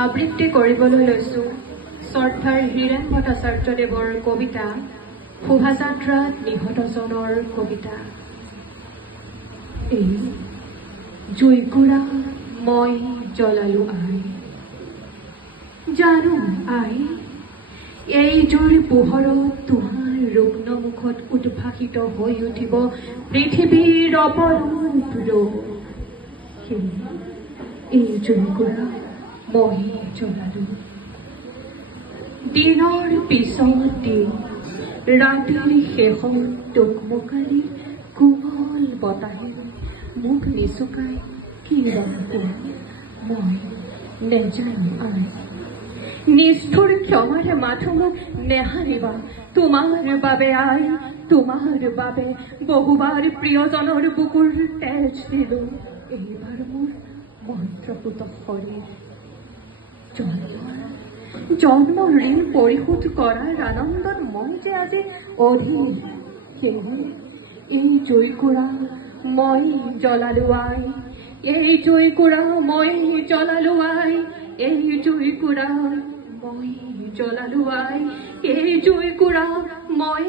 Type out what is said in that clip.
আবৃত্তি কৰিবলৈ লৈছো শ্ৰদ্ধাৰ হীৰেন ভট্টাচাৰ্যদেৱৰ কবিতা শোভাযাত্ৰাত নিহতজনৰ কবিতা। এই জুইকুৰা মই জ্বলালো আই, জানো আই এই জুইৰ পোহৰত তোমাৰ ৰুগ্ন মুখত উদ্ভাসিত হৈ উঠিব পৃথিৱীৰ অপৰূপ ৰূপ। এই জুইকুৰা মই জ্বলালো। দিনৰ পিছত দিন, ৰাতিৰ শেষত টুকমুকালি কোমল বতাহেৰে মুখ নিচুকাই কি ৰং মই নেজানো আই। নিষ্ঠুৰ ক্ষমাৰে মাথো মোক নেহাৰিবা, তোমাৰ বাবে আই, তোমাৰ বাবে বহুবাৰ প্ৰিয়জনৰ বুকুৰ তেজ দিলো। এইবাৰ মোৰ মন্ত্ৰপুত শৰীৰ জন্ম ঋণ পৰিশোধ কৰাৰ আনন্দত মই যে আজি অধীৰ। সেয়ে এই জুইকুৰা মই জ্বলালো আই, এই জুইকুৰা মই জ্বলালো আই, এই জুইকুৰা মই জ্বলালো আই, এই জুইকুৰা মই